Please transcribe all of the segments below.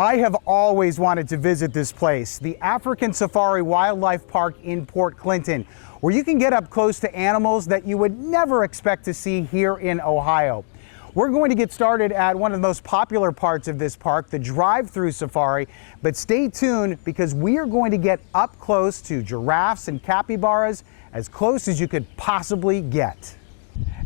I have always wanted to visit this place, the African Safari Wildlife Park in Port Clinton, where you can get up close to animals that you would never expect to see here in Ohio. We're going to get started at one of the most popular parts of this park, the drive-thru safari, but stay tuned because we are going to get up close to giraffes and capybaras, as close as you could possibly get.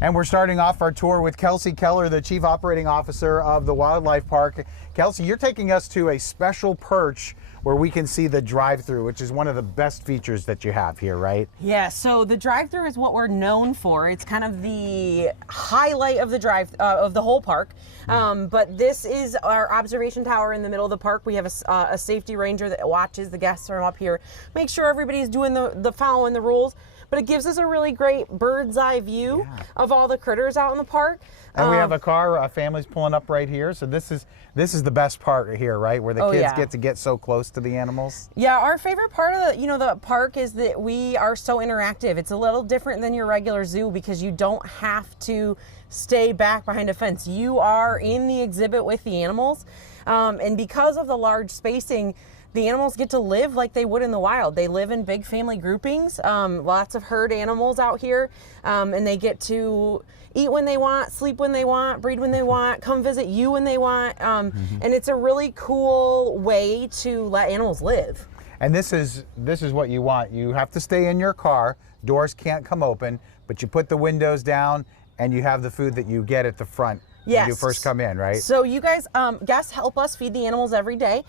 And we're starting off our tour with Kelsey Keller, the Chief Operating Officer of the Wildlife Park. Kelsey, you're taking us to a special perch where we can see the drive-thru, which is one of the best features that you have here, right? Yeah, so the drive-thru is what we're known for. It's kind of the highlight of the of the whole park. But this is our observation tower in the middle of the park. We have a safety ranger that watches the guests from up here, make sure everybody's doing the following the rules. But it gives us a really great bird's eye view of all the critters out in the park. And we have a car, a family's pulling up right here. So this is the best part here, right? Where the kids get so close to the animals. Yeah, our favorite part of the park is that we are so interactive. It's a little different than your regular zoo because you don't have to stay back behind a fence. You are in the exhibit with the animals. And because of the large spacing, the animals get to live like they would in the wild. They live in big family groupings, lots of herd animals out here, and they get to eat when they want, sleep when they want, breed when they want, come visit you when they want, and it's a really cool way to let animals live. And this is what you want. You have to stay in your car, doors can't come open, but you put the windows down and you have the food that you get at the front. Yes. When you first come in, right? So you guys, guests help us feed the animals every day.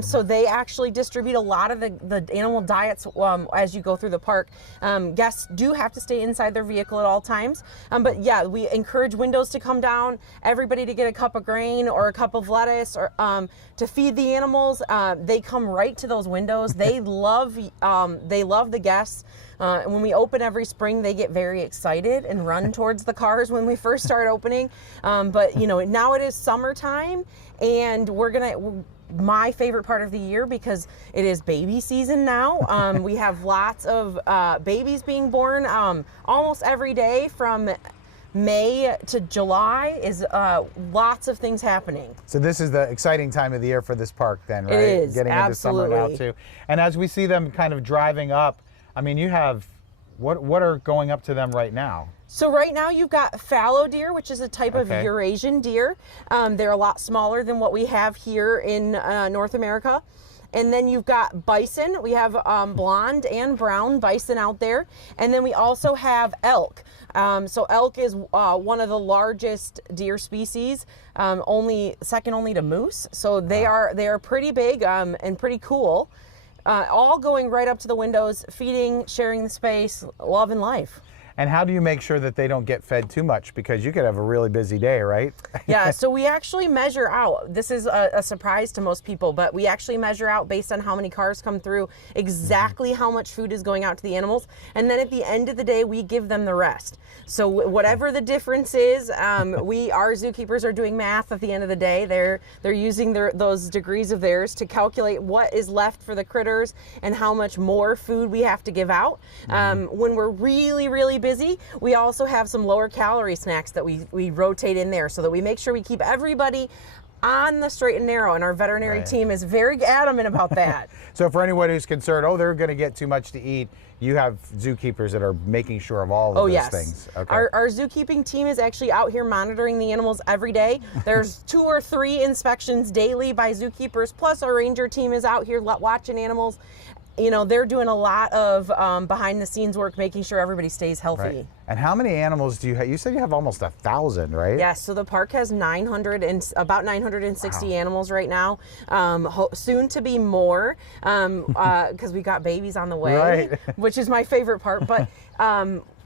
So they actually distribute a lot of the animal diets as you go through the park. Guests do have to stay inside their vehicle at all times. But yeah, we encourage windows to come down, everybody to get a cup of grain or a cup of lettuce or to feed the animals. They come right to those windows. They love the guests. And when we open every spring, they get very excited and run towards the cars when we first start opening. But now it is summertime, and my favorite part of the year because it is baby season now. We have lots of babies being born almost every day from May to July is lots of things happening. So this is the exciting time of the year for this park then, right? It is, Getting absolutely. into summer now too. And as we see them kind of driving up, I mean, you have, what are going up to them right now? So right now you've got fallow deer, which is a type of Eurasian deer. They're a lot smaller than what we have here in North America. And then you've got bison. We have blonde and brown bison out there. And then we also have elk. So elk is one of the largest deer species, second only to moose. So they are pretty big and pretty cool. All going right up to the windows, feeding, sharing the space, loving life. And how do you make sure that they don't get fed too much? Because you could have a really busy day, right? Yeah, so we actually measure out. This is a surprise to most people, but we actually measure out based on how many cars come through, exactly how much food is going out to the animals. And then at the end of the day, we give them the rest. So whatever the difference is, our zookeepers are doing math at the end of the day. They're using those degrees of theirs to calculate what is left for the critters and how much more food we have to give out. When we're really, really busy, we also have some lower calorie snacks that we rotate in there so that we make sure we keep everybody on the straight and narrow, and our veterinary team is very adamant about that. So for anyone who's concerned, they're going to get too much to eat, you have zookeepers that are making sure of all of those things. Okay. Our zookeeping team is actually out here monitoring the animals every day. There's 2 or 3 inspections daily by zookeepers, plus our ranger team is out here watching animals. They're doing a lot of behind the scenes work, making sure everybody stays healthy. Right. And how many animals do you have? You said you have almost 1,000, right? Yes, so the park has about 960 animals right now. Soon to be more, because we got babies on the way, which is my favorite part. But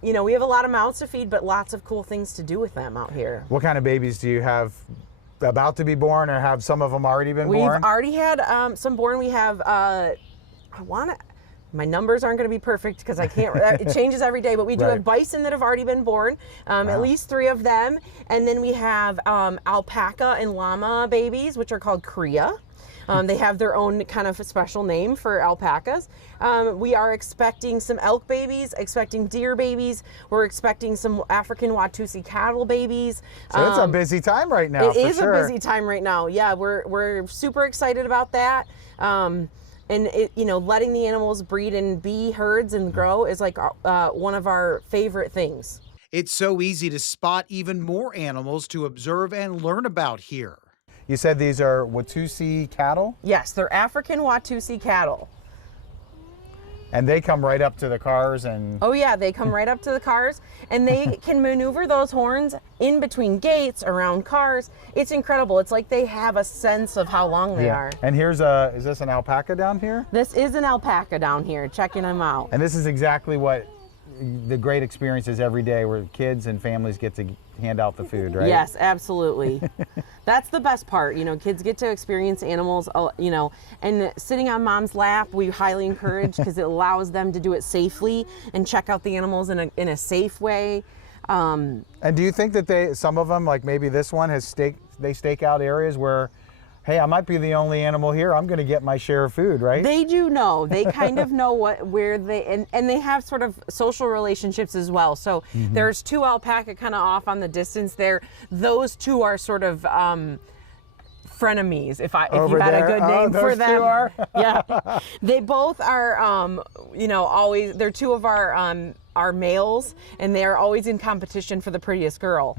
we have a lot of mouths to feed, but lots of cool things to do with them out here. What kind of babies do you have about to be born, or have some of them already been born? We've already had some born. We have my numbers aren't going to be perfect because I can't, it changes every day, but we do have bison that have already been born, at least 3 of them. And then we have alpaca and llama babies, which are called cria. They have their own kind of special name for alpacas. We are expecting some elk babies, expecting deer babies. We're expecting some African Watusi cattle babies. So it's a busy time right now. It is a busy time right now. Yeah, we're super excited about that. And it, you know, letting the animals breed and be herds and grow is like one of our favorite things. It's so easy to spot even more animals to observe and learn about here. You said these are Watusi cattle? Yes, they're African Watusi cattle. And they come right up to the cars and... Oh yeah, they come right up to the cars and they can maneuver those horns in between gates, around cars. It's incredible. It's like they have a sense of how long they are. And here's is this an alpaca down here? This is an alpaca down here, checking them out. And this is exactly what the great experience is every day, where kids and families get to hand out the food, right? Yes, absolutely. That's the best part. You know, kids get to experience animals, you know, and sitting on mom's lap, we highly encourage because it allows them to do it safely and check out the animals in a safe way. And do you think that some of them, like maybe this one, they stake out areas where, hey, I might be the only animal here, I'm going to get my share of food, right? They do know. They kind of know where they, and they have sort of social relationships as well. So there's 2 alpaca kind of off on the distance there. Those 2 are sort of frenemies, if you had a good name for them. 2 are? Yeah. They both are, you know, they're 2 of our males, and they're always in competition for the prettiest girl.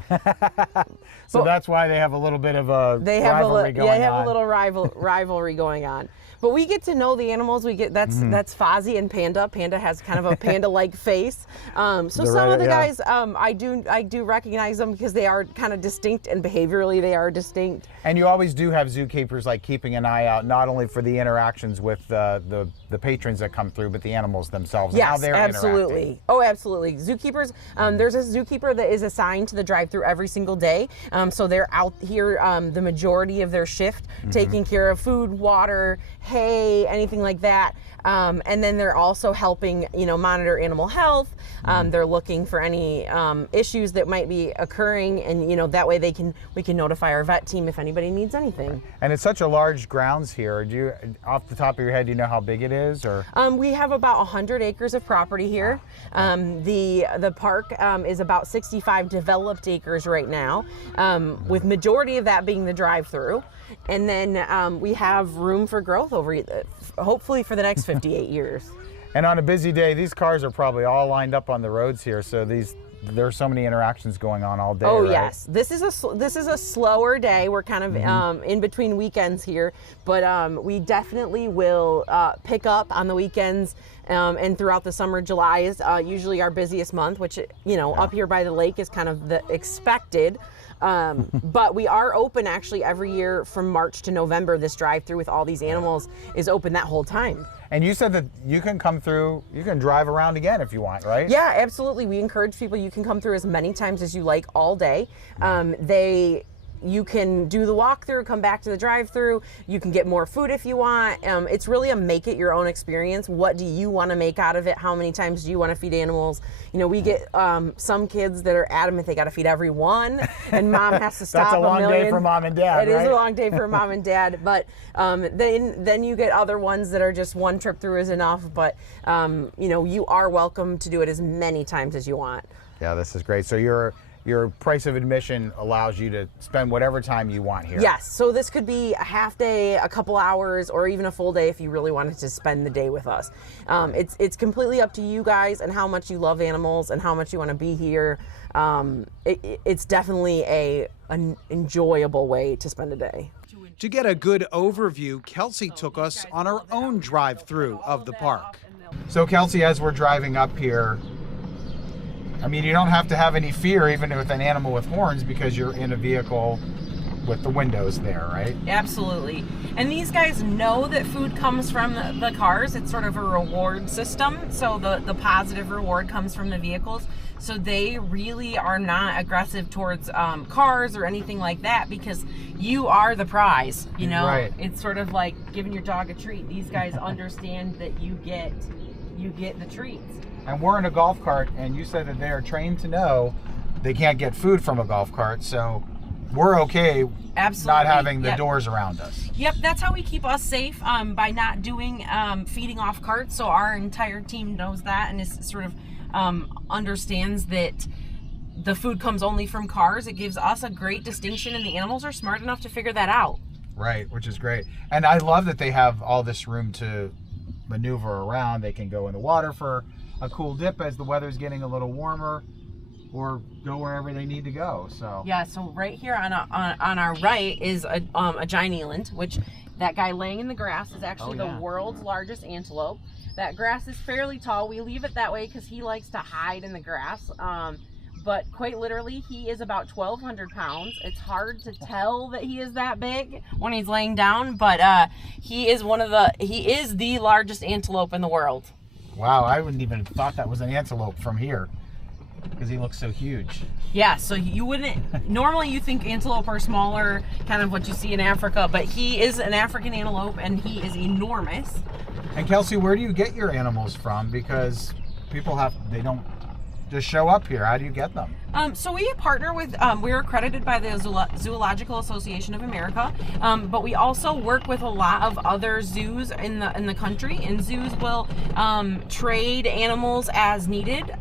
So that's why they have a little bit of a rivalry going on. Yeah, they have a little rivalry going on. But we get to know the animals. We get that's Fozzie and Panda. Panda has kind of a panda-like face. So some of the guys, I do recognize them because they are kind of distinct, and behaviorally they are distinct. And you always do have zookeepers like keeping an eye out, not only for the interactions with the patrons that come through, but the animals themselves. Yes, and how they're absolutely. interacting. Oh, absolutely. Zookeepers. There's a zookeeper that is assigned to the drive-thru every single day. So they're out here the majority of their shift, taking care of food, water, hay, anything like that. And then they're also helping, you know, monitor animal health. They're looking for any issues that might be occurring, and you know, that way we can notify our vet team if anybody needs anything. And it's such a large grounds here. Do you, off the top of your head, do you know how big it is, or? We have about 100 acres of property here. The park is about 65 developed acres right now, with majority of that being the drive-thru. And then we have room for growth hopefully for the next 58 years. And on a busy day, these cars are probably all lined up on the roads here, so there are so many interactions going on all day. Oh, right? yes. This is a slower day. We're kind of in between weekends here, but we definitely will pick up on the weekends, and throughout the summer. July is usually our busiest month, which, you know, up here by the lake is kind of the expected. But we are open actually every year from March to November. This drive-thru with all these animals is open that whole time. And you said that you can come through, you can drive around again if you want, right? Yeah, absolutely. We encourage people, you can come through as many times as you like all day. You can do the walk-through, come back to the drive-through. You can get more food if you want. It's really a make it your own experience. What do you want to make out of it? How many times do you want to feed animals? You know, we get some kids that are adamant they got to feed every one, and mom has to stop. That's a long day for mom and dad. It is a long day for mom and dad, but then you get other ones that are just one trip through is enough. But you know, you are welcome to do it as many times as you want. Yeah, this is great. So your price of admission allows you to spend whatever time you want here. Yes, so this could be a half day, a couple hours, or even a full day if you really wanted to spend the day with us. It's completely up to you guys and how much you love animals and how much you want to be here. It's definitely an enjoyable way to spend a day. To get a good overview, Kelsey took us on our own drive-through of the park. So Kelsey, as we're driving up here, I mean, you don't have to have any fear even with an animal with horns because you're in a vehicle with the windows there, right? Absolutely. And these guys know that food comes from the cars. It's sort of a reward system. So the positive reward comes from the vehicles. So they really are not aggressive towards cars or anything like that because you are the prize, you know? Right. It's sort of like giving your dog a treat. These guys understand that you get you get the treats. And we're in a golf cart, and you said that they are trained to know they can't get food from a golf cart, so we're okay. Absolutely. Not having the doors around us. Yep, that's how we keep us safe, by not doing feeding off carts. So our entire team knows that and is sort of understands that the food comes only from cars. It gives us a great distinction, and the animals are smart enough to figure that out. Right, which is great. And I love that they have all this room to maneuver around. They can go in the water for a cool dip as the weather's getting a little warmer, or go wherever they need to go. So yeah, so right here on our right is a giant eland, which that guy laying in the grass is actually the world's largest antelope. That grass is fairly tall. We leave it that way because he likes to hide in the grass. But quite literally, he is about 1,200 pounds. It's hard to tell that he is that big when he's laying down, but he is the largest antelope in the world. Wow, I wouldn't even have thought that was an antelope from here, because he looks so huge. Yeah, so you wouldn't, normally you think antelope are smaller, kind of what you see in Africa, but he is an African antelope and he is enormous. And Kelsey, where do you get your animals from? Because people they don't just show up here. How do you get them? So we partner with, we're accredited by the Zoological Association of America, but we also work with a lot of other zoos in the country, and zoos will trade animals as needed.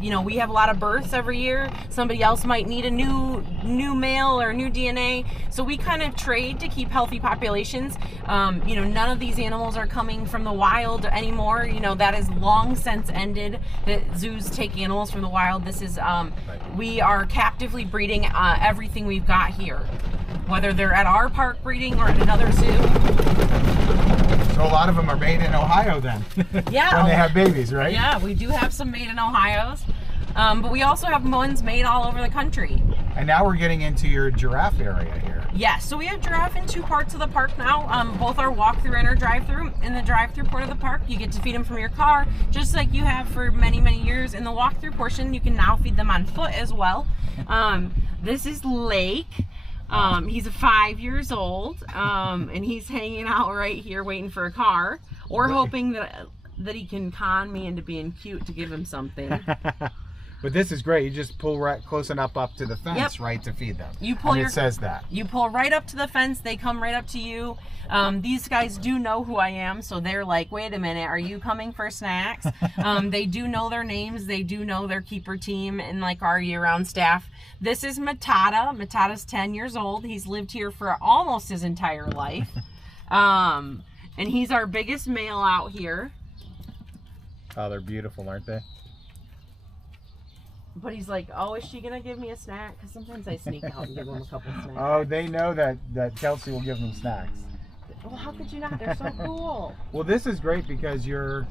You know, we have a lot of births every year. Somebody else might need a new male or new DNA, so we kind of trade to keep healthy populations. You know, none of these animals are coming from the wild anymore. You know, that is long since ended, that zoos take animals from the wild. This is we are captively breeding everything we've got here, whether they're at our park breeding or at another zoo. So a lot of them are made in Ohio then. Yeah. When they have babies, right? Yeah, we do have some made in Ohio's, but we also have ones made all over the country. And now we're getting into your giraffe area here. Yeah, so we have giraffe in two parts of the park now. Both our walk-through and our drive-through. In the drive-through part of the park, you get to feed them from your car, just like you have for many, many years. In the walk-through portion, you can now feed them on foot as well. This is Lake. He's 5 years old, and he's hanging out right here waiting for a car, or hoping that he can con me into being cute to give him something. But this is great. You just pull right close enough up to the fence, right, to feed them. You pull it says that. You pull right up to the fence. They come right up to you. These guys do know who I am, so they're like, wait a minute, are you coming for snacks? They do know their names. They do know their keeper team and like our year-round staff. This is Matata. Matata's 10 years old. He's lived here for almost his entire life. And he's our biggest male out here. Oh, they're beautiful, aren't they? But he's like, oh, is she gonna give me a snack? Because sometimes I sneak out and give them a couple snacks. Oh, they know that Kelsey will give them snacks. Well, how could you not? They're so cool. Well, this is great because you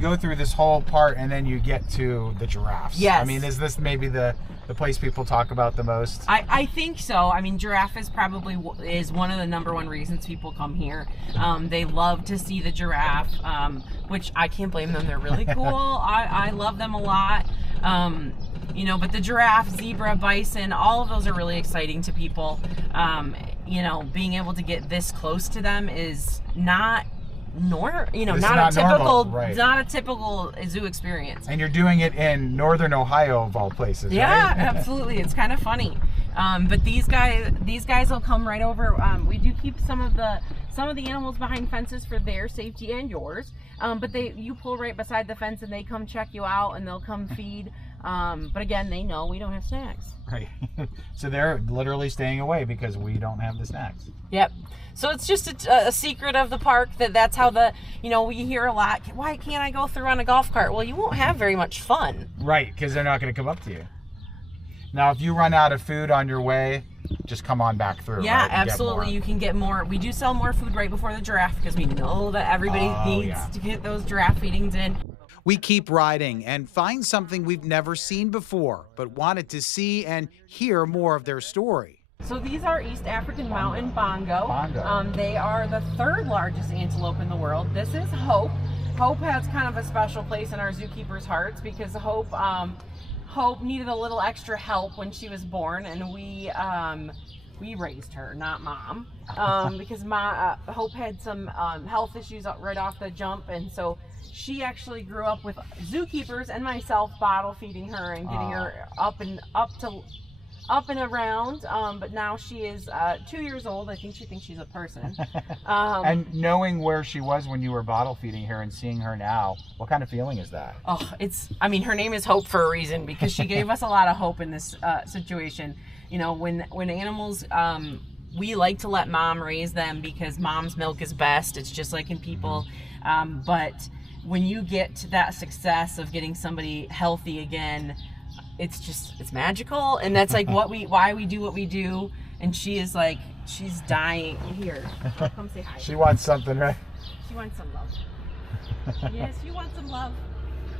go through this whole part and then you get to the giraffes. Yes. I mean, is this maybe the place people talk about the most? I think so. I mean, giraffe is probably one of the #1 reasons people come here. They love to see the giraffe, which I can't blame them. They're really cool. I love them a lot. You know, but the giraffe, zebra, bison, all of those are really exciting to people. You know, being able to get this close to them is not not a typical zoo experience. And you're doing it in northern Ohio of all places, yeah, right? Absolutely. It's kind of funny. But these guys will come right over. We do keep some of the animals behind fences for their safety and yours. But you pull right beside the fence and they come check you out and they'll come feed. But again, they know we don't have snacks. Right. So they're literally staying away because we don't have the snacks. Yep. So it's just a secret of the park that's how we hear a lot, why can't I go through on a golf cart? Well, you won't have very much fun. Right, because they're not going to come up to you. Now, if you run out of food on your way, just come on back through. Yeah, right, absolutely. You can get more. We do sell more food right before the giraffe because we know that everybody needs to get those giraffe feedings in. We keep riding and find something we've never seen before, but wanted to see and hear more of their story. So these are East African mountain bongo. They are the 3rd largest antelope in the world. This is Hope. Hope has kind of a special place in our zookeepers' hearts because Hope needed a little extra help when she was born, and we we raised her, not mom, because Hope had some health issues right off the jump, and so she actually grew up with zookeepers and myself bottle feeding her and getting her up and around. But now she is 2 years old. I think she thinks she's a person. And knowing where she was when you were bottle feeding her and seeing her now, what kind of feeling is that? Oh, I mean, her name is Hope for a reason, because she gave us a lot of hope in this situation. You know, when animals, we like to let mom raise them because mom's milk is best. It's just like in people. But when you get to that success of getting somebody healthy again, it's magical. And that's like why we do what we do. And she is like, she's dying. Here, come say hi. She wants something, right? She wants some love. Yes, you want some love.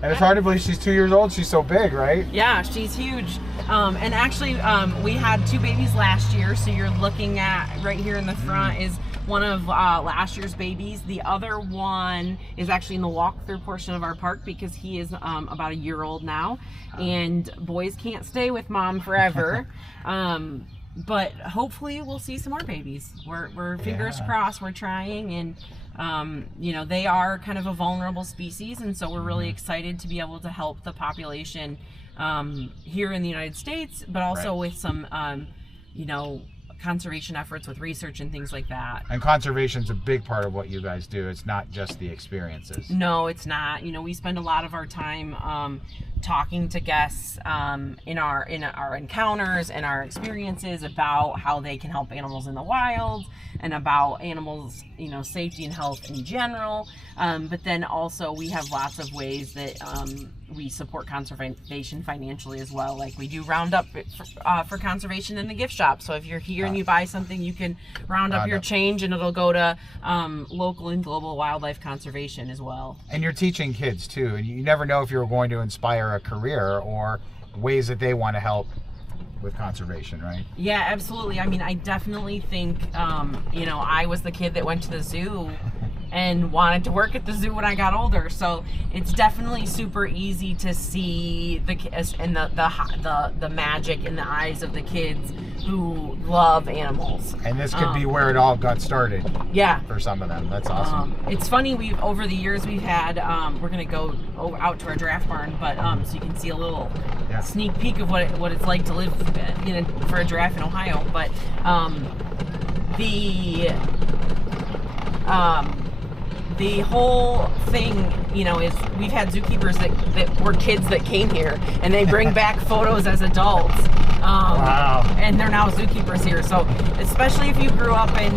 And it's hard to believe she's 2 years old. She's so big, right? Yeah, she's huge. And actually, we had 2 babies last year. So you're looking at right here in the front is one of last year's babies. The other one is actually in the walk-through portion of our park because he is about a year old now. And boys can't stay with mom forever. But hopefully we'll see some more babies. We're fingers crossed. We're trying, and you know, they are kind of a vulnerable species, and so we're really excited to be able to help the population here in the United States, but also with some you know, conservation efforts with research and things like that. And conservation's a big part of what you guys do. It's not just the experiences. No, it's not. You know, we spend a lot of our time talking to guests in our encounters and our experiences about how they can help animals in the wild and about animals, you know, safety and health in general. But then also we have lots of ways that we support conservation financially as well. Like we do round up for conservation in the gift shop. So if you're here and you buy something, you can round up your change and it'll go to local and global wildlife conservation as well. And you're teaching kids too. And you never know if you're going to inspire a career or ways that they want to help with conservation, right? Yeah, absolutely. I mean, I definitely think, you know, I was the kid that went to the zoo and wanted to work at the zoo when I got older. So it's definitely super easy to see the magic in the eyes of the kids who love animals. And this could be where it all got started. Yeah. For some of them. That's awesome. It's funny, over the years we've had, we're gonna go out to our giraffe barn, but so you can see a little sneak peek of what it's like to live for a giraffe in Ohio. But the whole thing, you know, is we've had zookeepers that were kids that came here, and they bring back photos as adults. Wow. And they're now zookeepers here. So especially if you grew up in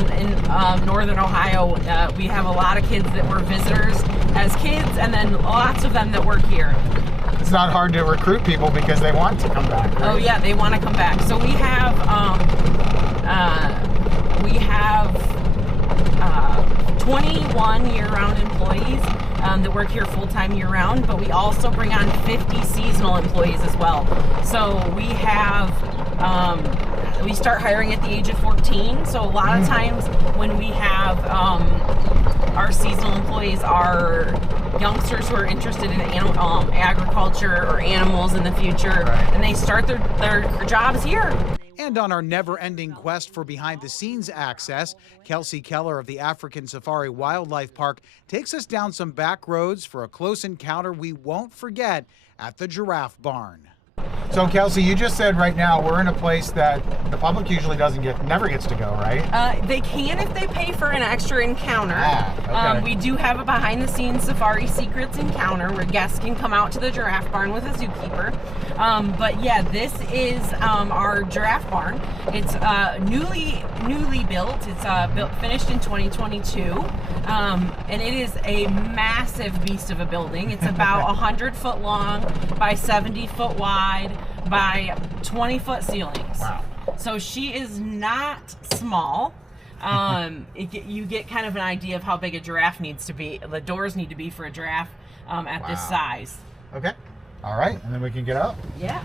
northern Ohio, we have a lot of kids that were visitors as kids, and then lots of them that work here. It's not hard to recruit people because they want to come back, right? Oh yeah, they want to come back. So we have 21 year-round employees that work here full-time year-round, but we also bring on 50 seasonal employees as well. So we have, we start hiring at the age of 14. So a lot of times when we have our seasonal employees are youngsters who are interested in agriculture or animals in the future, and they start their jobs here. And on our never-ending quest for behind-the-scenes access, Kelsey Keller of the African Safari Wildlife Park takes us down some back roads for a close encounter we won't forget at the Giraffe Barn. So Kelsey, you just said right now we're in a place that the public usually never gets to go, right? They can if they pay for an extra encounter. Okay. We do have a behind-the-scenes Safari Secrets encounter where guests can come out to the Giraffe Barn with a zookeeper. But yeah, this is our Giraffe Barn. It's newly built. It's finished in 2022, and it is a massive beast of a building. It's about 100 foot long by 70 foot wide by 20-foot ceilings. Wow. So she is not small. You get kind of an idea of how big a giraffe needs to be. The doors need to be for a giraffe at this size. Okay. All right. And then we can get up. Yeah.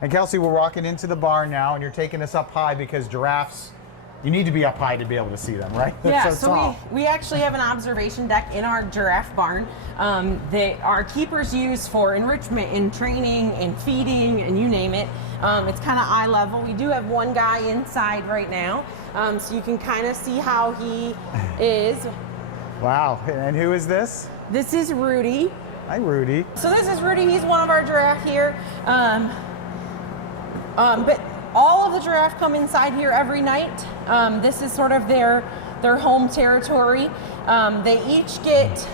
And Kelsey, we're walking into the barn now, and you're taking us up high because giraffes You need to be up high to be able to see them, right? They're Yeah, so so tall. we actually have an observation deck in our giraffe barn. Our keepers use for enrichment and training and feeding and you name it. It's kind of eye level. We do have one guy inside right now, so you can kind of see how he is. Wow, and who is this? This is Rudy. Hi, Rudy. So this is Rudy. He's one of our giraffe here. But all of the giraffe come inside here every night. This is sort of their home territory. They each get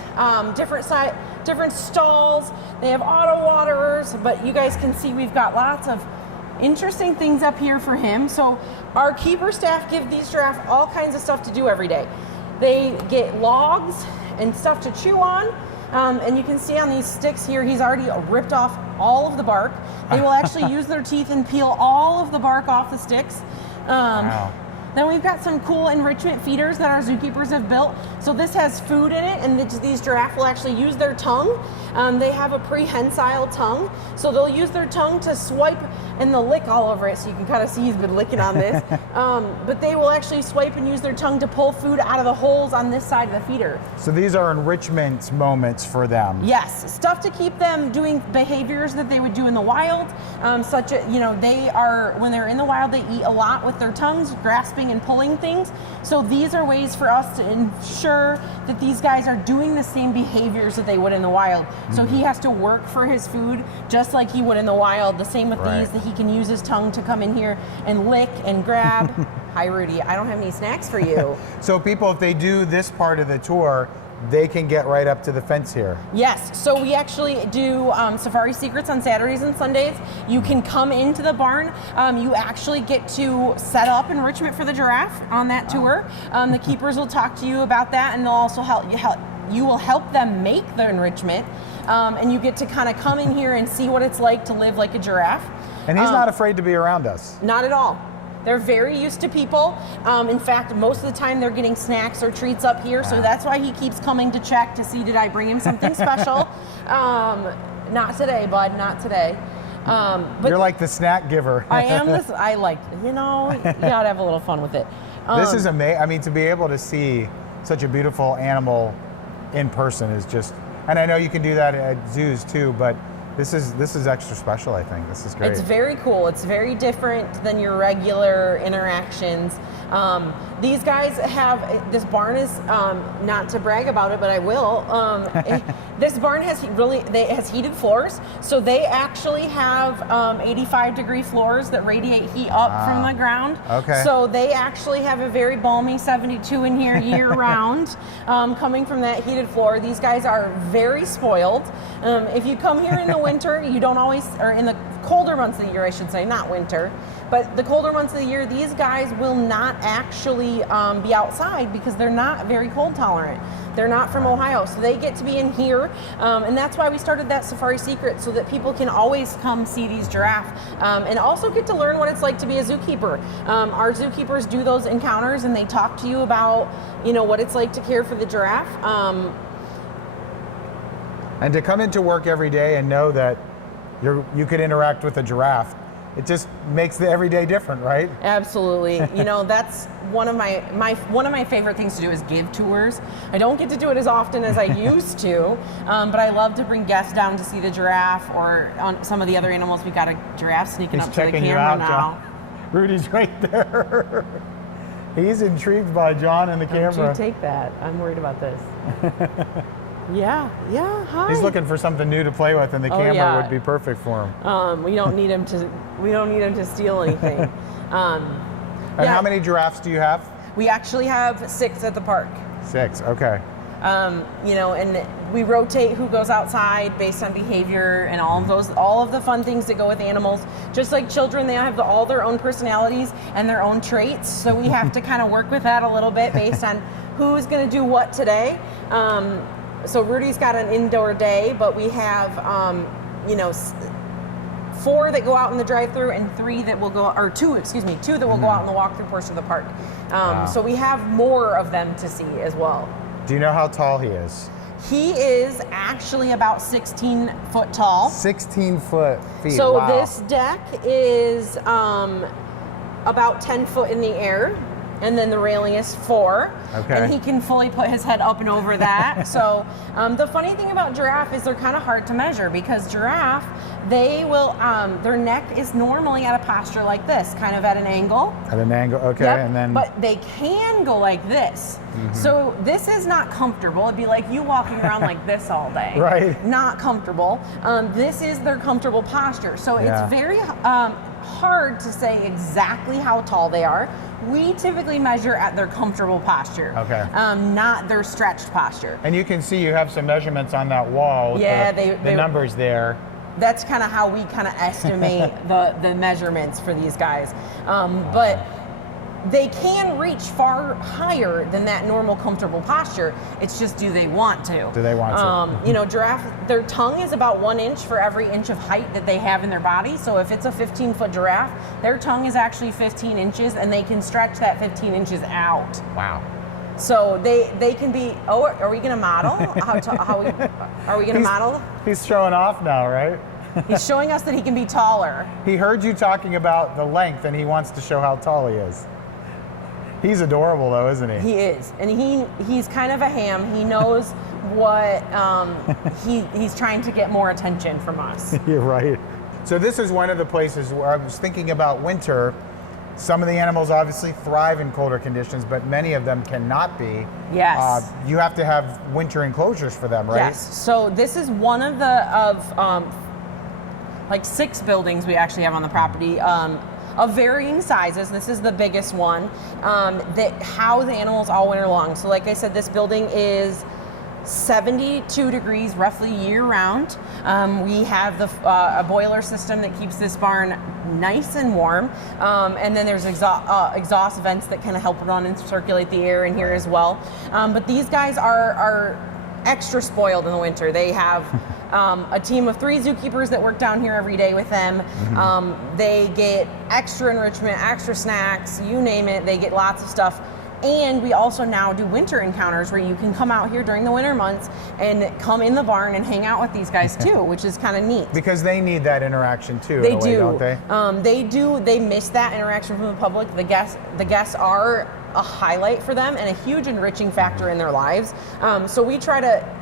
different stalls. They have auto waterers, but you guys can see we've got lots of interesting things up here for him. So our keeper staff give these giraffe all kinds of stuff to do every day. They get logs and stuff to chew on. And you can see on these sticks here, he's already ripped off all of the bark. They will actually use their teeth and peel all of the bark off the sticks. Wow. Then we've got some cool enrichment feeders that our zookeepers have built. So this has food in it, and these giraffe will actually use their tongue. They have a prehensile tongue, so they'll use their tongue to swipe and they'll lick all over it. So you can kind of see he's been licking on this. But they will actually swipe and use their tongue to pull food out of the holes on this side of the feeder. So these are enrichment moments for them. Yes, stuff to keep them doing behaviors that they would do in the wild. Such as, when they're in the wild, they eat a lot with their tongues, grasping and pulling things. So these are ways for us to ensure that these guys are doing the same behaviors that they would in the wild. So he has to work for his food just like he would in the wild. The same with these, that he can use his tongue to come in here and lick and grab. Hi, Rudy, I don't have any snacks for you. So people, if they do this part of the tour, they can get right up to the fence here. Yes, so we actually do Safari Secrets on Saturdays and Sundays. You can come into the barn. You actually get to set up enrichment for the giraffe on that tour. The keepers will talk to you about that, and they'll also you will help them make the enrichment. And you get to kind of come in here and see what it's like to live like a giraffe. And he's not afraid to be around us. Not at all. They're very used to people. In fact, most of the time they're getting snacks or treats up here, so that's why he keeps coming to check to see, did I bring him something special? Not today, bud, not today. But you're like the snack giver. I am this, you gotta have a little fun with it. This is amazing. I mean, to be able to see such a beautiful animal in person is just, and I know you can do that at zoos too, but this is extra special, I think. This is great. It's very cool. It's very different than your regular interactions. These guys this barn is, not to brag about it, but I will. This barn has heated floors. So they actually have 85-degree floors that radiate heat up from the ground. Okay. So they actually have a very balmy 72 in here year round, coming from that heated floor. These guys are very spoiled. If you come here in the winter, you don't always, or in the colder months of the year, I should say, not winter, but the colder months of the year, these guys will not actually be outside because they're not very cold tolerant. They're not from Ohio, so they get to be in here, and that's why we started that Safari Secret, so that people can always come see these giraffe, and also get to learn what it's like to be a zookeeper. Our zookeepers do those encounters, and they talk to you about, what it's like to care for the giraffe. And to come into work every day and know that you could interact with a giraffe, it just makes the everyday different, right? Absolutely. That's one of my favorite things to do is give tours. I don't get to do it as often as I used to, but I love to bring guests down to see the giraffe or on some of the other animals. We've got a giraffe sneaking up to the camera now. John. Rudy's right there. He's intrigued by John and the camera. Don't you take that. I'm worried about this. Yeah, hi. He's looking for something new to play with, and the camera would be perfect for him. We don't need him to steal anything. And how many giraffes do you have? We actually have 6 at the park. 6, okay. And we rotate who goes outside based on behavior and all of the fun things that go with animals. Just like children, they have all their own personalities and their own traits. So we have to kind of work with that a little bit based on who's going to do what today. So Rudy's got an indoor day, but we have, 4 that go out in the drive-thru and 2 that will go out in the walk-through portion of the park. So we have more of them to see as well. Do you know how tall he is? He is actually about 16 foot tall. 16 feet. So wow. this deck is about 10 foot in the air. and then the railing is 4. Okay. And he can fully put his head up and over that. So the funny thing about giraffe is they're kind of hard to measure, because giraffe, they will, their neck is normally at a posture like this, kind of at an angle. At an angle, okay, Yep, and then... but they can go like this. So this is not comfortable. It'd be like you walking around like this all day. Right. Not comfortable. This is their comfortable posture. So Yeah. it's very hard to say exactly how tall they are. We typically measure at their comfortable posture. Okay. Not their stretched posture. And you can see you have some measurements on that wall with Yeah, the numbers there. That's kind of how we kind of estimate the measurements for these guys. But they can reach far higher than that normal comfortable posture. It's just, do they want to? Do they want to? You know, giraffe, their tongue is about 1 inch for every inch of height that they have in their body. So if it's a 15-foot giraffe, their tongue is actually 15 inches, and they can stretch that 15 inches out. Wow. So they can be. Oh, are we going to model? Are we going to model? He's showing off now, right? He's showing us that he can be taller. He heard you talking about the length, and he wants to show how tall he is. He's adorable, though, isn't he? He is, and he's kind of a ham. He knows what he's trying to get more attention from us. You're right. So this is one of the places where I was thinking about winter. Some of the animals obviously thrive in colder conditions, but many of them cannot be. Yes. You have to have winter enclosures for them, right? Yes. So this is one of like 6 buildings we actually have on the property. Of varying sizes. This is the biggest one, that house the animals all winter long. So like I said, this building is 72 degrees roughly year round. We have a boiler system that keeps this barn nice and warm, and then there's exhaust vents that kind of help run and circulate the air in here as well. But these guys are extra spoiled in the winter. They have a team of 3 zookeepers that work down here every day with them. They get extra enrichment, extra snacks, you name it. They get lots of stuff. And we also now do winter encounters where you can come out here during the winter months and come in the barn and hang out with these guys too, which is kind of neat. Because they need that interaction too. They in a do. Way, don't they? They do. They miss that interaction from the public. The guests are a highlight for them and a huge enriching factor in their lives. So we try to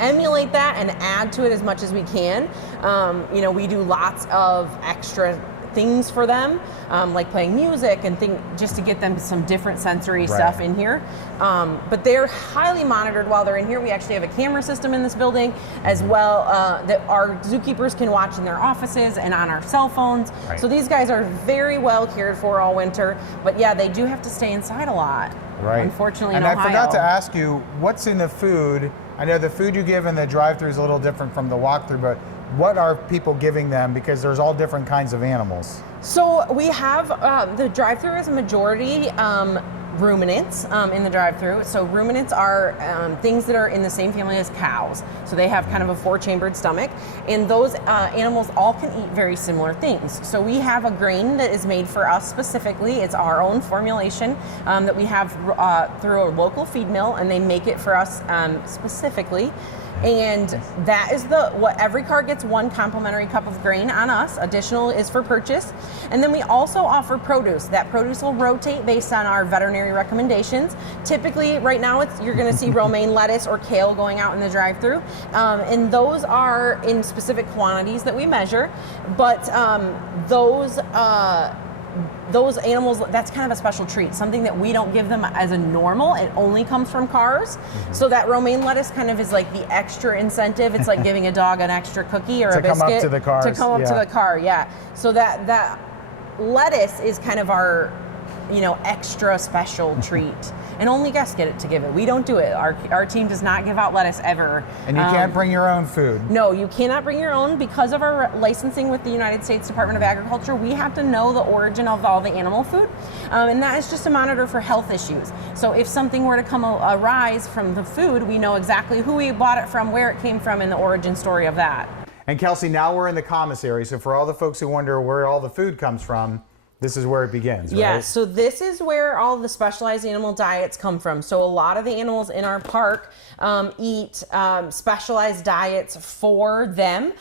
emulate that and add to it as much as we can. You know, we do lots of extra things for them, like playing music and just to get them some different sensory stuff in here. But they're highly monitored while they're in here. We actually have a camera system in this building as well, that our zookeepers can watch in their offices and on our cell phones. Right. So these guys are very well cared for all winter. But yeah, they do have to stay inside a lot. Right. Unfortunately, and in I Ohio. forgot to ask you, what's in the food? I know the food you give in the drive-thru is a little different from the walk-thru, but what are people giving them? Because there's all different kinds of animals. So we have, the drive-thru is a majority ruminants in the drive-thru. So ruminants are things that are in the same family as cows. So they have kind of a 4-chambered stomach, and those animals all can eat very similar things. So we have a grain that is made for us specifically. It's our own formulation that we have through a local feed mill, and they make it for us specifically. And that is what every car gets 1 complimentary cup of grain on us. Additional is for purchase. And then we also offer produce. That produce will rotate based on our veterinary recommendations. Typically, right now, you're going to see romaine lettuce or kale going out in the drive-thru. And those are in specific quantities that we measure. But those animals, that's kind of a special treat, something that we don't give them as a normal. It only comes from cars. So that romaine lettuce kind of is like the extra incentive. It's like giving a dog an extra cookie or a biscuit. To come up to the cars. To come up to the car, yeah. So that lettuce is kind of our, extra special treat. And only guests get to give it. We don't do it. Our team does not give out lettuce ever. And you can't bring your own food. No, you cannot bring your own. Because of our licensing with the United States Department of Agriculture, we have to know the origin of all the animal food. And that is just to monitor for health issues. So if something were to arise from the food, we know exactly who we bought it from, where it came from, and the origin story of that. And Kelsey, now we're in the commissary. So for all the folks who wonder where all the food comes from, this is where it begins, right? Yeah, so this is where all the specialized animal diets come from. So a lot of the animals in our park eat specialized diets for them.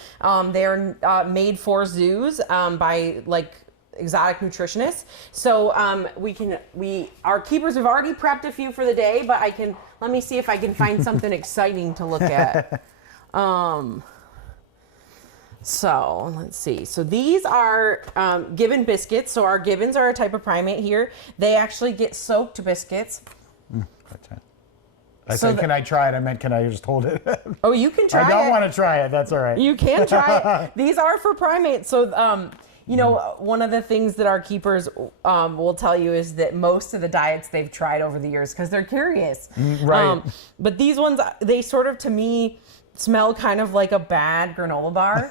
They're made for zoos by exotic nutritionists. So our keepers have already prepped a few for the day, but let me see if I can find something exciting to look at. So let's see. So these are gibbon biscuits. So our gibbons are a type of primate here. They actually get soaked biscuits. I said, can I try it? I meant, can I just hold it? Oh, you can try it. I don't want to try it. That's all right. You can try it. These are for primates. So, you know, one of the things that our keepers will tell you is that most of the diets they've tried over the years because they're curious. Right. But these ones, they sort of, to me, smell kind of like a bad granola bar.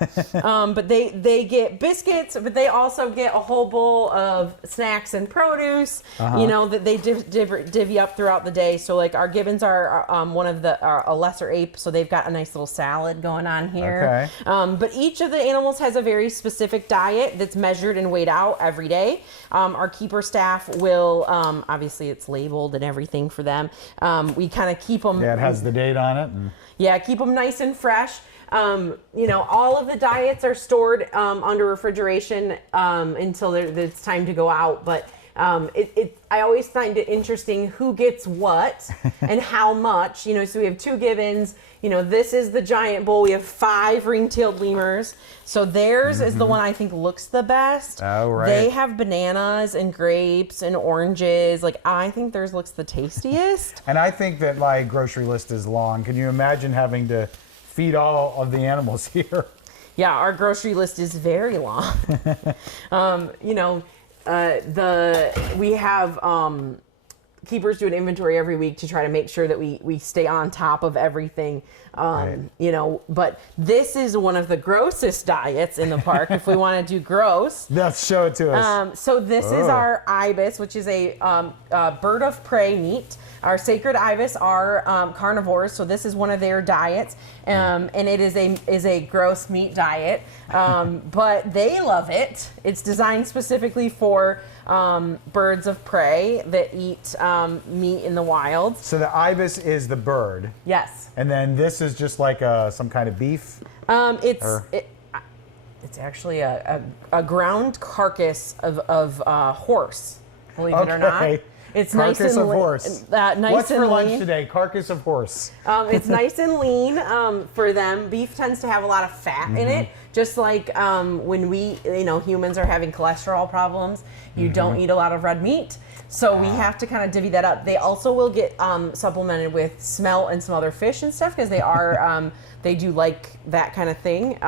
But they get biscuits, but they also get a whole bowl of snacks and produce, you know, that they divvy up throughout the day. So like our gibbons are one of a lesser ape, so they've got a nice little salad going on here. Okay. But each of the animals has a very specific diet that's measured and weighed out every day. Our keeper staff will, obviously it's labeled and everything for them. We kind of keep them. Yeah, it has the date on it. Yeah, keep them nice and fresh. You know, all of the diets are stored under refrigeration until it's time to go out. But I always find it interesting who gets what and how much. You know, so we have 2 gibbons. You know, this is the giant bowl. We have 5 ring-tailed lemurs. So theirs is the one I think looks the best. Oh, right. They have bananas and grapes and oranges. Like, I think theirs looks the tastiest. And I think that my grocery list is long. Can you imagine having to feed all of the animals here? Yeah, our grocery list is very long. You know, we have keepers do an inventory every week to try to make sure that we stay on top of everything. Right. You know, but this is one of the grossest diets in the park if we want to do gross. Let's show it to us. So this is our ibis, which is a bird of prey meat. Our sacred ibis are carnivores, so this is one of their diets, and it is a gross meat diet, but they love it. It's designed specifically for birds of prey that eat meat in the wild. So the ibis is the bird. Yes. And then this is just like some kind of beef? It's actually a ground carcass of horse, believe it or not. It's carcass nice and of horse. Nice What's and for lean. lunch today? Carcass of horse. It's nice and lean for them. Beef tends to have a lot of fat in it, just like when we, you know, humans are having cholesterol problems. You don't eat a lot of red meat, so we have to kind of divvy that up. They also will get supplemented with smelt and some other fish and stuff because they are they do like that kind of thing.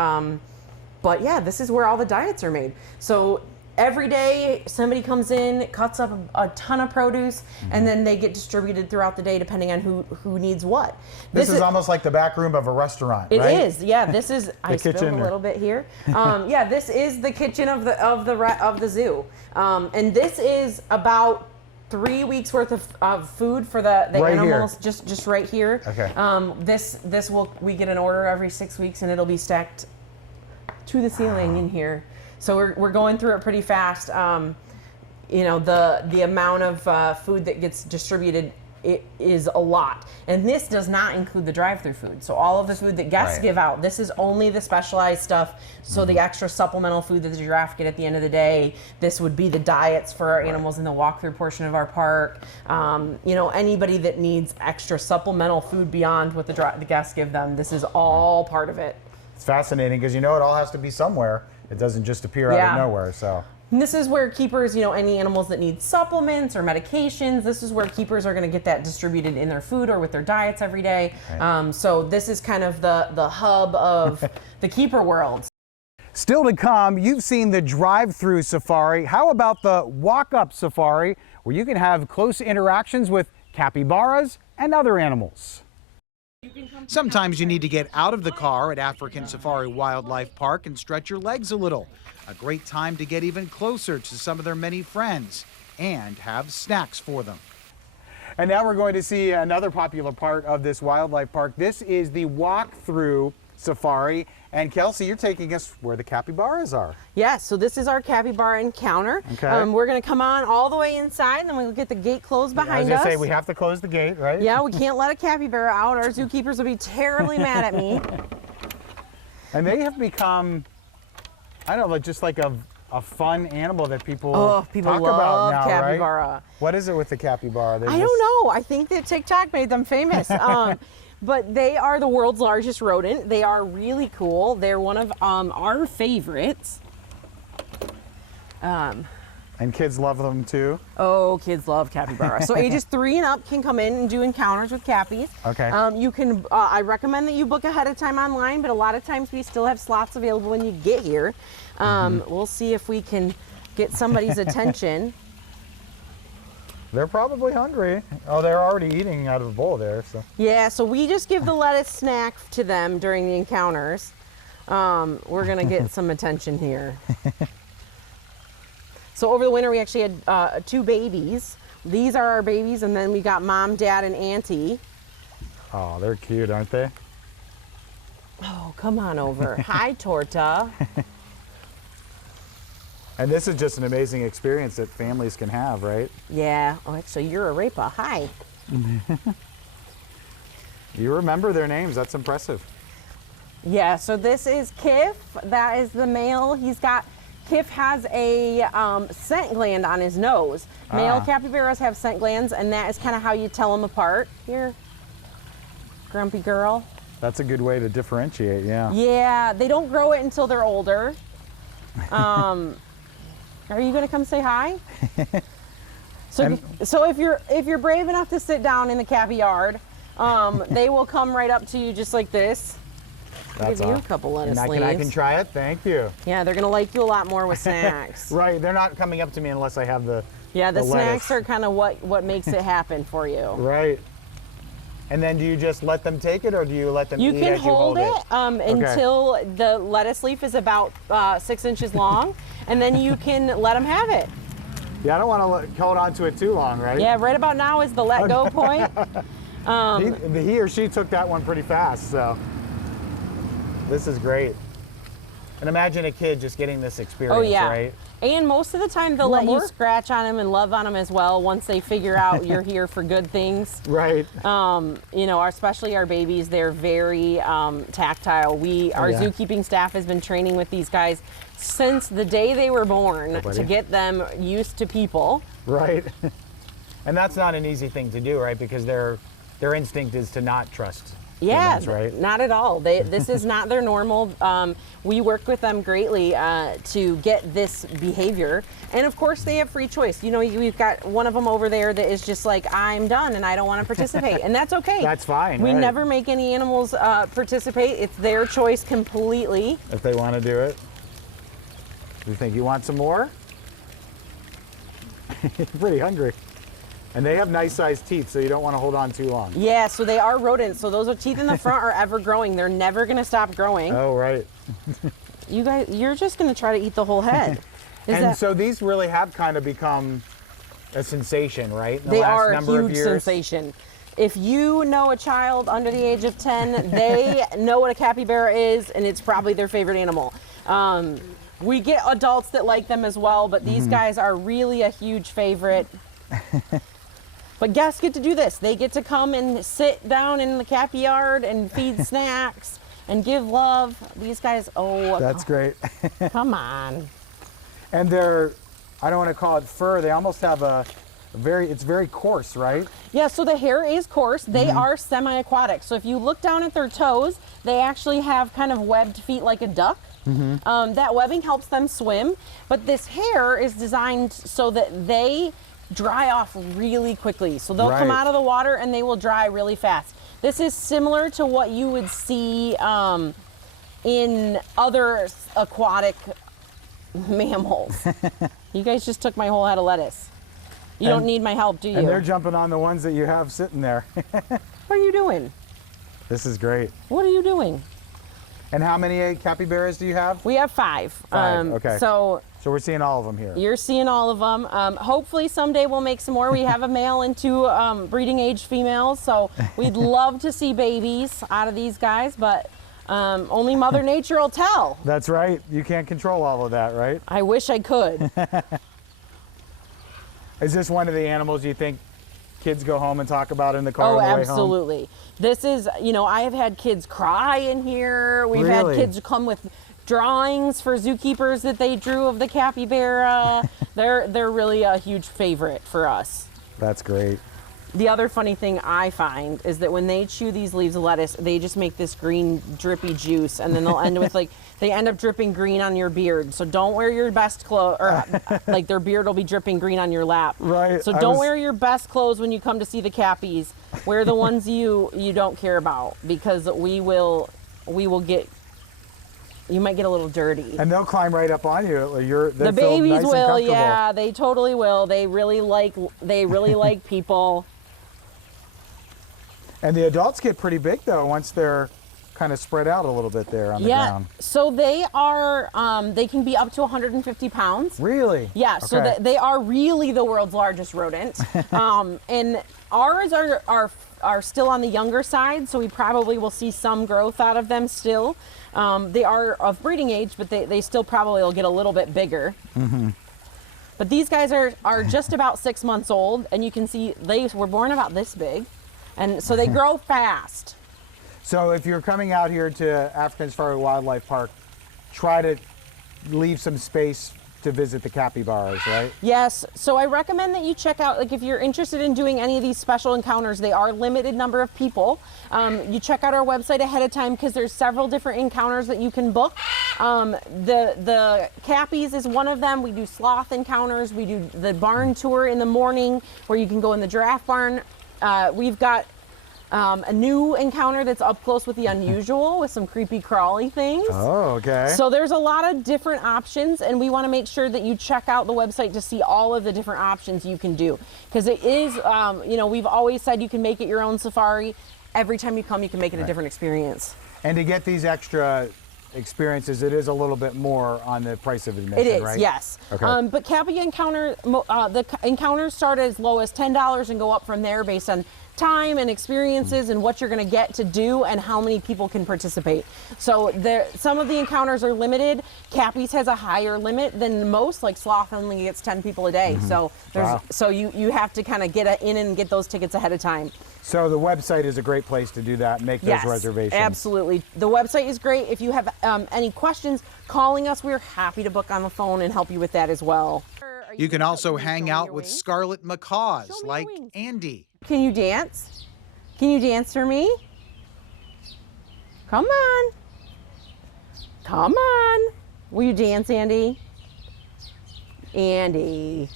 But yeah, this is where all the diets are made. So every day somebody comes in, cuts up a ton of produce, and then they get distributed throughout the day depending on who needs what. This is almost like the back room of a restaurant, right? It is, yeah. This is I spilled a little bit here. Yeah, this is the kitchen of the zoo, and this is about 3 weeks worth of food for the right animals, here. just right here. Okay. We get an order every 6 weeks, and it'll be stacked to the ceiling in here. So we're going through it pretty fast. You know, the amount of food that gets distributed, it is a lot. And this does not include the drive-thru food. So all of the food that guests give out, this is only the specialized stuff. So the extra supplemental food that the giraffe get at the end of the day, this would be the diets for our animals in the walk-through portion of our park. You know, anybody that needs extra supplemental food beyond what the guests give them, this is all part of it. It's fascinating because, you know, it all has to be somewhere. It doesn't just appear out of nowhere, so. And this is where keepers, you know, any animals that need supplements or medications, this is where keepers are going to get that distributed in their food or with their diets every day. Right. So this is kind of the hub of the keeper world. Still to come, you've seen the drive-through safari. How about the walk-up safari, where you can have close interactions with capybaras and other animals? Sometimes you need to get out of the car at African Safari Wildlife Park and stretch your legs a little. A great time to get even closer to some of their many friends and have snacks for them. And now we're going to see another popular part of this wildlife park. This is the walk-through safari. And Kelsey, you're taking us where the capybaras are. Yes, so this is our capybara encounter. Okay. We're going to come on all the way inside, and then we'll get the gate closed behind us. I was going to say, we have to close the gate, right? Yeah, we can't let a capybara out. Our zookeepers will be terribly mad at me. And they have become, I don't know, just like a a fun animal that people, people talk love about now, capybara. right? What is it with the capybara? I don't know. I think that TikTok made them famous. But they are the world's largest rodent. They are really cool. They're one of our favorites. And kids love them too? Oh, kids love capybara. So ages 3 and up can come in and do encounters with cappies. Okay. You can, I recommend that you book ahead of time online, but a lot of times we still have slots available when you get here. We'll see if we can get somebody's attention. They're probably hungry. Oh, they're already eating out of the bowl there. So. Yeah, so we just give the lettuce snack to them during the encounters. We're gonna get some attention here. So over the winter we actually had 2 babies. These are our babies, and then we got mom, dad, and auntie. Oh, they're cute, aren't they? Oh, come on over. Hi, Torta. And this is just an amazing experience that families can have, right? Yeah. Oh, so you're a Rapa. Hi. You remember their names. That's impressive. Yeah, so this is Kif. That is the male. Kif has a scent gland on his nose. Male capybaras have scent glands, and that is kind of how you tell them apart. Here, grumpy girl. That's a good way to differentiate, yeah. Yeah, they don't grow it until they're older. Are you gonna come say hi? So if you're brave enough to sit down in the cappy yard, they will come right up to you just like this. That's give you a couple lettuce leaves. I can try it. Thank you. Yeah, they're gonna like you a lot more with snacks. Right, they're not coming up to me unless I have the the snacks lettuce. are kind of what makes it happen for you. Right. And then do you just let them take it, or do you let them You eat can as you hold it? Until the lettuce leaf is about 6 inches long, and then you can let them have it. Yeah, I don't want to hold on to it too long, right? Yeah, right about now is the let go point. He or she took that one pretty fast, so this is great. And imagine a kid just getting this experience, right? And most of the time they'll let you scratch on them and love on them as well once they figure out you're here for good things. Right. You know, especially our babies, they're very tactile. Our zookeeping staff has been training with these guys since the day they were born to get them used to people. Right. And that's not an easy thing to do, right? Because their instinct is to not trust. Yeah, humans, right? Not at all. This is not their normal. We work with them greatly to get this behavior. And of course they have free choice. You know, we've got one of them over there that is just like, I'm done and I don't want to participate. And that's okay. That's fine. We never make any animals participate. It's their choice completely. If they want to do it. You think you want some more? Pretty hungry. And they have nice sized teeth, so you don't want to hold on too long. Yeah, so they are rodents. So those teeth in the front are ever growing. They're never going to stop growing. Oh, right. You guys, you're just going to try to eat the whole head. So these really have kind of become a sensation, right? In the they last are a number of huge years. sensation. If you know a child under the age of 10, they know what a capybara is, and it's probably their favorite animal. We get adults that like them as well, but these guys are really a huge favorite. But guests get to do this. They get to come and sit down in the cappy yard and feed snacks and give love. These guys, That's great. Come on. And I don't want to call it fur, they almost have it's very coarse, right? Yeah, so the hair is coarse. They are semi-aquatic. So if you look down at their toes, they actually have kind of webbed feet like a duck. That webbing helps them swim, but this hair is designed so that they dry off really quickly. So they'll come out of the water and they will dry really fast. This is similar to what you would see in other aquatic mammals. You guys just took my whole head of lettuce. You don't need my help, do you? And they're jumping on the ones that you have sitting there. What are you doing? This is great. What are you doing? And how many capybaras do you have? We have 5. 5, okay. So we're seeing all of them here. you're seeing all of them. Hopefully someday we'll make some more. We have a male and 2 breeding age females, so we'd love to see babies out of these guys, but only Mother Nature will tell. That's right. You can't control all of that, right? I wish I could. Is this one of the animals you think kids go home and talk about in the car on the way home? Absolutely. This is, I have had kids cry in here. We've had kids come with drawings for zookeepers that they drew of the capybara. They're really a huge favorite for us. That's great. The other funny thing I find is that when they chew these leaves of lettuce, they just make this green drippy juice, and then they'll end with they end up dripping green on your beard. So don't wear your best clothes, or like their beard will be dripping green on your lap. Right. So don't wear your best clothes when you come to see the cappies. Wear the ones you don't care about, because we will get. You might get a little dirty. And they'll climb right up on you. The babies will, yeah, they totally will. They really like people. And the adults get pretty big though once they're kind of spread out a little bit there on the ground. So they are, they can be up to 150 pounds. Really? Yeah, okay. So they are really the world's largest rodent. And ours are still on the younger side, so we probably will see some growth out of them still. They are of breeding age, but they still probably will get a little bit bigger. Mm-hmm. But these guys are just about 6 months old, and you can see they were born about this big. And so they grow fast. So if you're coming out here to African Safari Wildlife Park, try to leave some space to visit the capybaras, right? Yes. So I recommend that you check out, like if you're interested in doing any of these special encounters, they are limited number of people. You check out our website ahead of time, because there's several different encounters that you can book. The cappies is one of them. We do sloth encounters. We do the barn tour in the morning, where you can go in the giraffe barn. We've got a new encounter that's up close with the unusual, with some creepy crawly things. Oh, okay. So there's a lot of different options, and we want to make sure that you check out the website to see all of the different options you can do. Because it is, we've always said you can make it your own safari. Every time you come, you can make it a different experience. And to get these extra experiences, it is a little bit more on the price of admission, it is, right? Yes. Okay. But Cappy encounter, the encounters start as low as $10 and go up from there based on time and experiences and what you're going to get to do and how many people can participate. So some of the encounters are limited. Cappy's has a higher limit than most, like Sloth only gets 10 people a day. Mm-hmm. So you have to kind of get in and get those tickets ahead of time. So the website is a great place to do that, make those reservations. Absolutely. The website is great. If you have any questions, calling us, we're happy to book on the phone and help you with that as well. You can also hang out with scarlet macaws like Andy. Can you dance? Can you dance for me? Come on. Come on. Will you dance, Andy? Andy.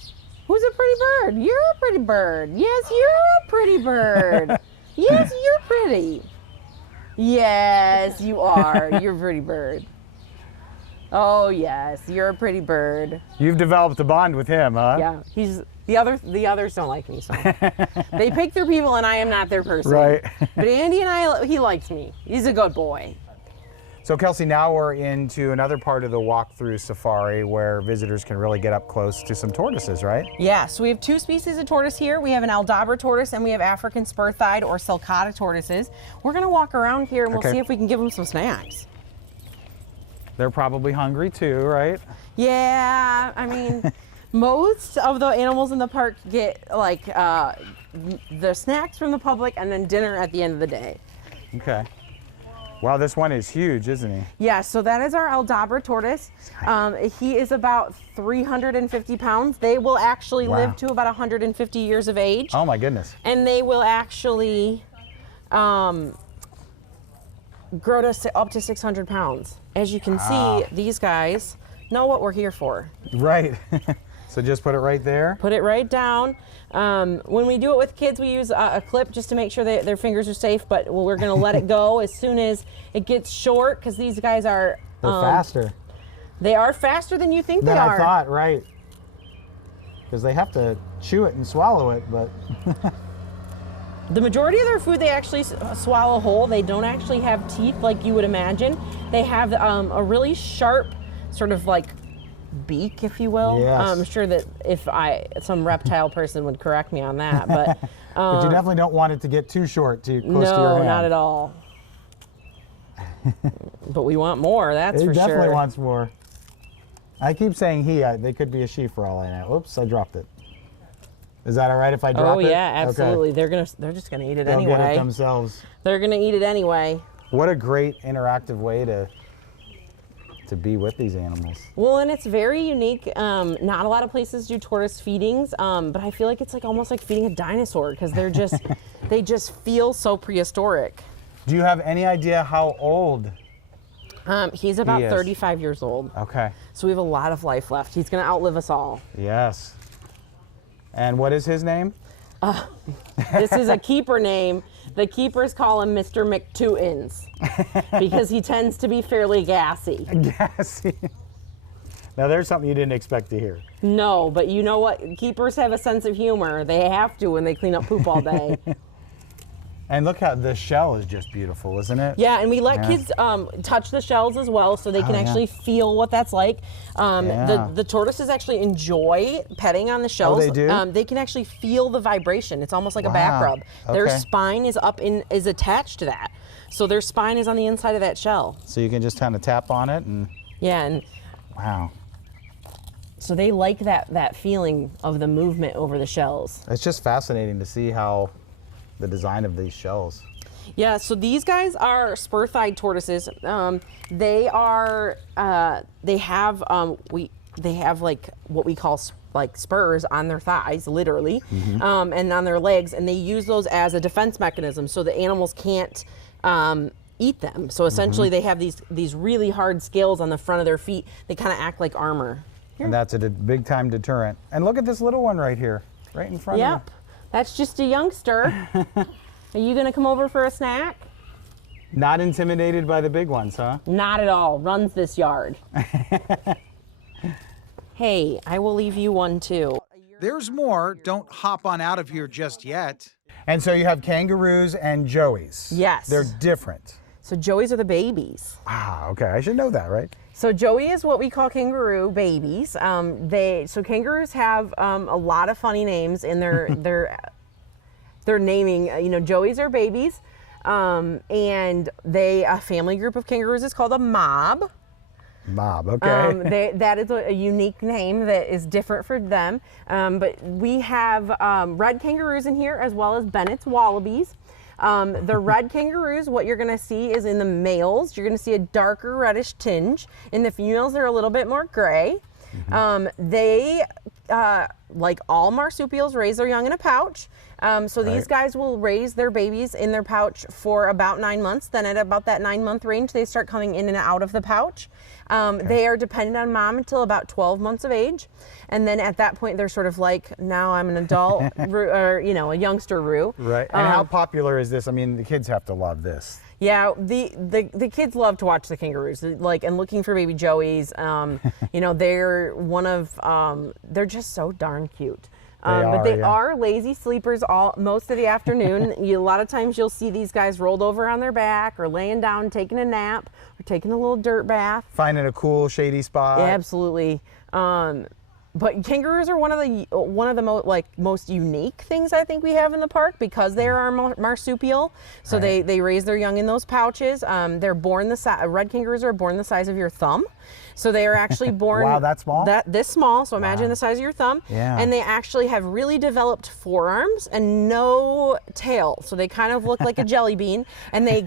Who's a pretty bird? You're a pretty bird. Yes, you're a pretty bird. Yes, you're pretty. Yes, you are. You're a pretty bird. Oh, yes, you're a pretty bird. You've developed a bond with him, huh? Yeah, the others don't like me, so. They pick their people and I am not their person. Right. But Andy and he likes me. He's a good boy. So Kelsey, now we're into another part of the walk-through safari where visitors can really get up close to some tortoises, right? Yeah, so we have two species of tortoise here. We have an Aldabra tortoise and we have African spur-thighed or sulcata tortoises. We're gonna walk around here and we'll see if we can give them some snacks. They're probably hungry too, right? Yeah, I mean, most of the animals in the park get like the snacks from the public and then dinner at the end of the day. Okay. Wow, this one is huge, isn't he? Yeah, so that is our Aldabra tortoise. He is about 350 pounds. They will actually live to about 150 years of age. Oh my goodness. And they will actually grow to up to 600 pounds. As you can see, these guys know what we're here for. Right. So just put it right there? Put it right down. When we do it with kids, we use a clip just to make sure that their fingers are safe, but we're going to let it go as soon as it gets short, because these guys are... They're faster. They are faster than you think they are. I thought, right. Because they have to chew it and swallow it, but... The majority of their food they actually swallow whole. They don't actually have teeth like you would imagine. They have a really sharp sort of like beak, if you will. Yes. I'm sure that if some reptile person would correct me on that, but but you definitely don't want it to get too short, too close to your hand. No, not at all. But we want more, that's for sure. It definitely wants more. I keep saying they could be a she for all I know. Oops, I dropped it. Is that all right if I drop it? Oh yeah, absolutely. Okay. They're just gonna eat it anyway. They'll get it themselves. They're gonna eat it anyway. What a great interactive way to to be with these animals. Well, and it's very unique. Not a lot of places do tortoise feedings, but I feel like it's like almost like feeding a dinosaur because they're just, they just feel so prehistoric. Do you have any idea how old? He's about He is. 35 years old. Okay. So we have a lot of life left. He's gonna outlive us all. Yes. And what is his name? This is a keeper name. The keepers call him Mr. McTuins because he tends to be fairly gassy. Gassy. Now there's something you didn't expect to hear. No, but you know what? Keepers have a sense of humor. They have to when they clean up poop all day. And look how the shell is just beautiful, isn't it? Yeah, and we let kids touch the shells as well so they can actually feel what that's like. The tortoises actually enjoy petting on the shells. Oh, they do? They can actually feel the vibration. It's almost like a back rub. Their Okay. spine is attached to that. So their spine is on the inside of that shell. So you can just kind of tap on it and, Yeah, and wow. so they like that feeling of the movement over the shells. It's just fascinating to see how the design of these shells. Yeah, so these guys are spur-thighed tortoises. They are, they have like what we call like spurs on their thighs, literally, and on their legs, and they use those as a defense mechanism so the animals can't eat them. So essentially they have these really hard scales on the front of their feet. They kind of act like armor. And that's a big time deterrent. And look at this little one right here, right in front of Yep, that's just a youngster. Are you gonna come over for a snack? you. Not intimidated by the big ones, huh? Not at all. Runs this yard. Hey, I will leave you one too. There's more. Don't hop on out of here just yet. And so you have kangaroos and joeys. Yes. They're different. So joeys are the babies. Ah, okay. I should know that, right? So joey is what we call kangaroo babies. So kangaroos have a lot of funny names in their their naming. You know, joeys are babies, and a family group of kangaroos is called a mob. Mob, okay. That is a unique name that is different for them. But we have red kangaroos in here as well as Bennett's wallabies. The red kangaroos, what you're gonna see is in the males, you're gonna see a darker reddish tinge. In the females, they're a little bit more gray. They, like all marsupials, raise their young in a pouch. So these guys will raise their babies in their pouch for about 9 months. Then at about that 9-month range, they start coming in and out of the pouch. They are dependent on mom until about 12 months of age. And then at that point, they're sort of like, now I'm an adult, or, you know, a youngster roo. Right. And how popular is this? I mean, the kids have to love this. Yeah, the kids love to watch the kangaroos, like, and looking for baby joeys. You know, they're they're just so darn cute. But they are lazy sleepers most of the afternoon. A lot of times you'll see these guys rolled over on their back or laying down, taking a nap or taking a little dirt bath. Finding a cool, shady spot. Yeah, absolutely. But kangaroos are one of the most unique things I think we have in the park because they are marsupial. So they raise their young in those pouches. They're born red kangaroos are born the size of your thumb. So they are actually born wow, that small? This small. So imagine the size of your thumb. Yeah. And they actually have really developed forearms and no tail. So they kind of look like a jelly bean. And they,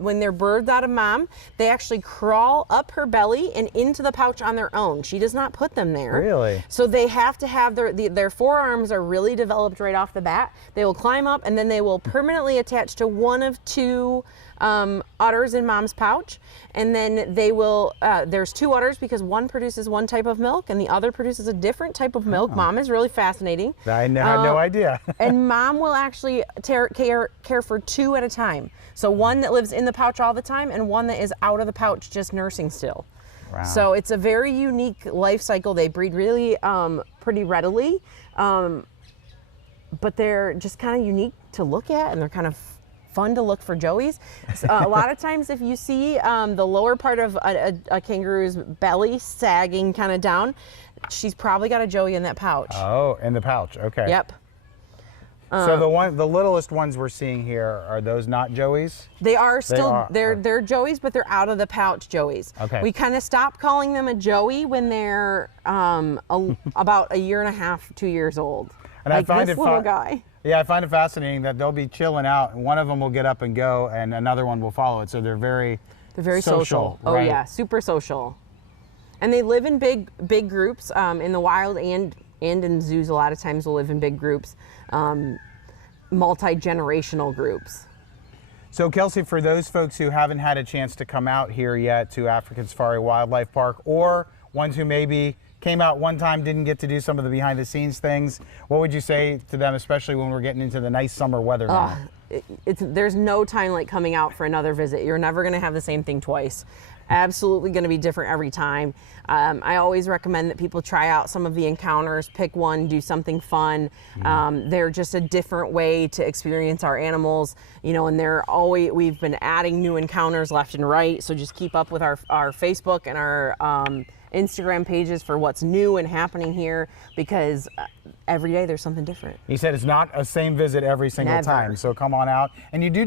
when they're birthed out of mom, they actually crawl up her belly and into the pouch on their own. She does not put them there. Really? So they have to have their forearms are really developed right off the bat. They will climb up and then they will permanently attach to one of two udders in mom's pouch, and then they will there's two udders because one produces one type of milk and the other produces a different type of milk. Mom is really fascinating. I had no idea. And mom will actually care for two at a time. So one that lives in the pouch all the time and one that is out of the pouch just nursing still. Wow. So it's a very unique life cycle. They breed really pretty readily, but they're just kind of unique to look at, and they're kind of fun to look for joeys. A lot of times if you see the lower part of a kangaroo's belly sagging kind of down, she's probably got a joey in that pouch. Oh, in the pouch, okay. Yep. So the littlest ones we're seeing here, are those not joeys? They are still, they're joeys, but they're out of the pouch joeys. Okay. We kind of stopped calling them a joey when they're about a year and a half, 2 years old. And like I find this little guy. Yeah, I find it fascinating that they'll be chilling out, and one of them will get up and go, and another one will follow it. So they're very social. Oh right? yeah, super social. And they live in big groups in the wild and in zoos. A lot of times will live in big groups, multi-generational groups. So Kelsey, for those folks who haven't had a chance to come out here yet to African Safari Wildlife Park, or ones who maybe came out one time, didn't get to do some of the behind the scenes things, what would you say to them, especially when we're getting into the nice summer weather now? There's no time like coming out for another visit. You're never going to have the same thing twice. Absolutely going to be different every time. I always recommend that people try out some of the encounters, pick one, do something fun. They're just a different way to experience our animals, you know, and we've been adding new encounters left and right. So just keep up with our Facebook and our Instagram pages for what's new and happening here, because every day there's something different. He said it's not a same visit every single time, so come on out. And you do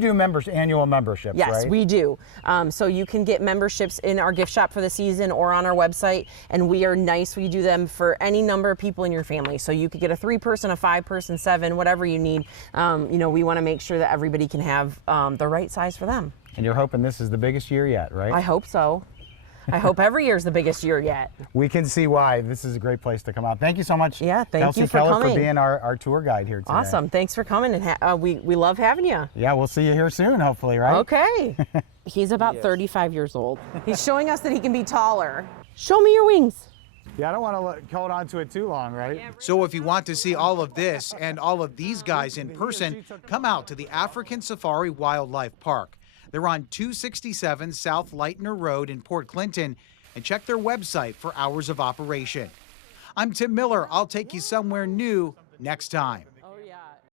annual memberships, yes, right? Yes, we do. So you can get memberships in our gift shop for the season or on our website, and we are nice. We do them for any number of people in your family. So you could get a 3-person, a 5-person, 7, whatever you need. You know, we want to make sure that everybody can have the right size for them. And you're hoping this is the biggest year yet, right? I hope so. I hope every year is the biggest year yet. We can see why. This is a great place to come out. Thank you so much, yeah, thank Kelsey you for Keller, coming. for being our tour guide here today. Awesome. Thanks for coming, and we love having you. Yeah, we'll see you here soon, hopefully, right? Okay. He's about 35 years old. He's showing us that he can be taller. Show me your wings. Yeah, I don't want to hold on to it too long, right? So if you want to see all of this and all of these guys in person, come out to the African Safari Wildlife Park. They're on 267 South Lightner Road in Port Clinton, and check their website for hours of operation. I'm Tim Miller. I'll take you somewhere new next time.